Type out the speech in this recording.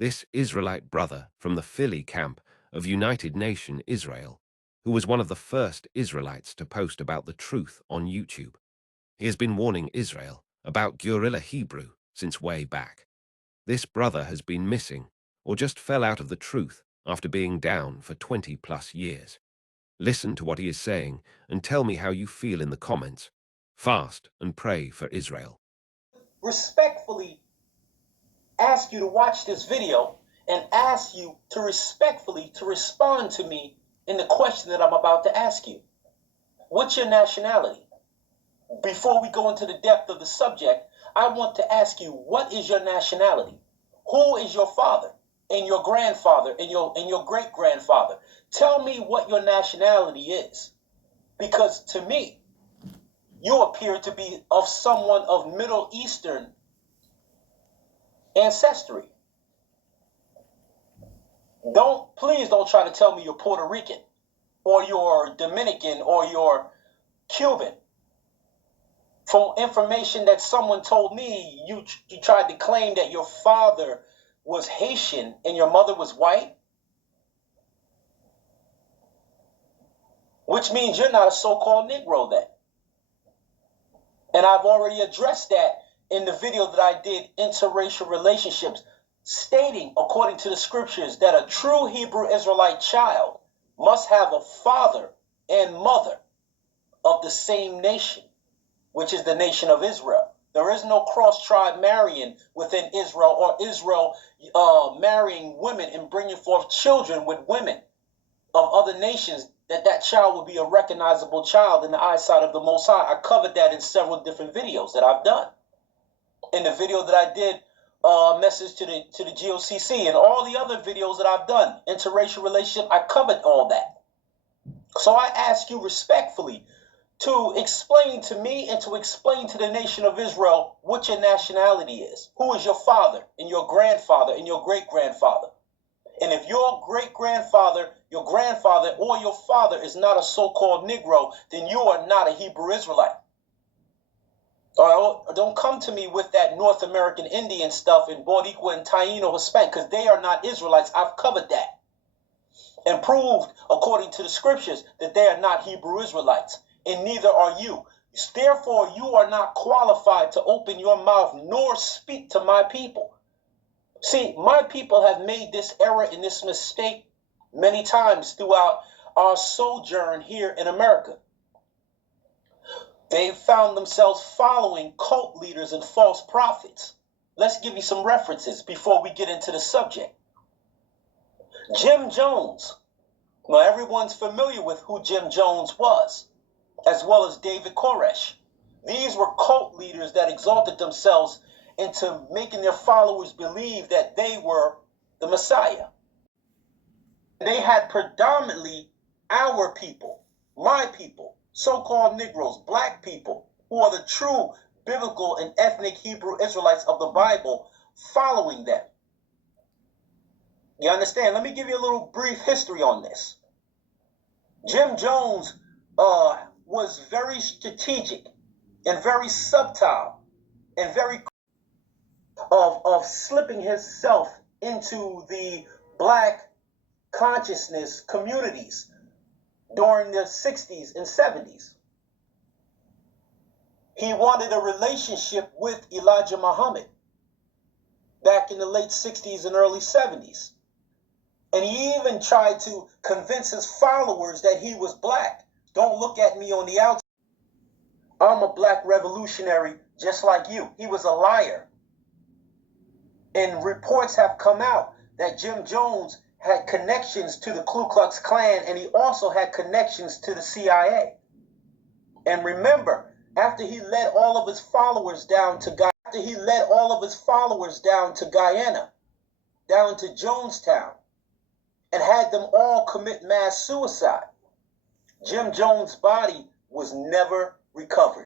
This Israelite brother from the Philly camp of United Nation Israel, who was one of the first Israelites to post about the truth on YouTube. He has been warning Israel about Guerrilla Hebrew since way back. This brother has been missing or just fell out of the truth after being down for 20+ years. Listen to what he is saying and tell me how you feel in the comments. Fast and pray for Israel. Respectfully ask you to watch this video and ask you to respectfully to respond to me in the question that I'm about to ask you. What's your nationality? Before we go into the depth of the subject, I want to ask you, what is your nationality? Who is your father and your grandfather and your great-grandfather? Tell me what your nationality is. Because to me, you appear to be of someone of Middle Eastern ancestry. Please don't try to tell me you're Puerto Rican or you're Dominican or you're Cuban. From information that someone told me, you tried to claim that your father was Haitian and your mother was white, which means you're not a so-called Negro then. And I've already addressed that in the video that I did, Interracial Relationships, stating, according to the scriptures, that a true Hebrew Israelite child must have a father and mother of the same nation, which is the nation of Israel. There is no cross-tribe marrying within Israel, or Israel marrying women and bringing forth children with women of other nations, that child would be a recognizable child in the eyesight of the Most High. I covered that in several different videos that I've done. In the video that I did, message to the GOCC, and all the other videos that I've done, interracial relationship, I covered all that. So I ask you respectfully to explain to me and to explain to the nation of Israel what your nationality is. Who is your father and your grandfather and your great-grandfather? And if your great-grandfather, your grandfather, or your father is not a so-called Negro, then you are not a Hebrew Israelite. Or don't come to me with that North American Indian stuff and Boricua and Taino Hispanic, because they are not Israelites. I've covered that and proved, according to the scriptures, that they are not Hebrew Israelites, and neither are you. Therefore, you are not qualified to open your mouth nor speak to my people. See, my people have made this error and this mistake many times throughout our sojourn here in America. They've found themselves following cult leaders and false prophets. Let's give you some references before we get into the subject. Jim Jones. Now, everyone's familiar with who Jim Jones was, as well as David Koresh. These were cult leaders that exalted themselves into making their followers believe that they were the Messiah. They had predominantly our people, my people, so-called Negroes, black people, who are the true biblical and ethnic Hebrew Israelites of the Bible, following them. You understand? Let me give you a little brief history on this. Jim Jones was very strategic and very subtle and very of slipping himself into the black consciousness communities during the 60s and 70s. He wanted a relationship with Elijah Muhammad back in the late 60s and early 70s. And he even tried to convince his followers that he was black. Don't look at me on the outside. I'm a black revolutionary just like you. He was a liar. And reports have come out that Jim Jones had connections to the Ku Klux Klan, and he also had connections to the CIA. And remember, after he led all of his followers down to Guyana, down to Jonestown, and had them all commit mass suicide, Jim Jones' body was never recovered.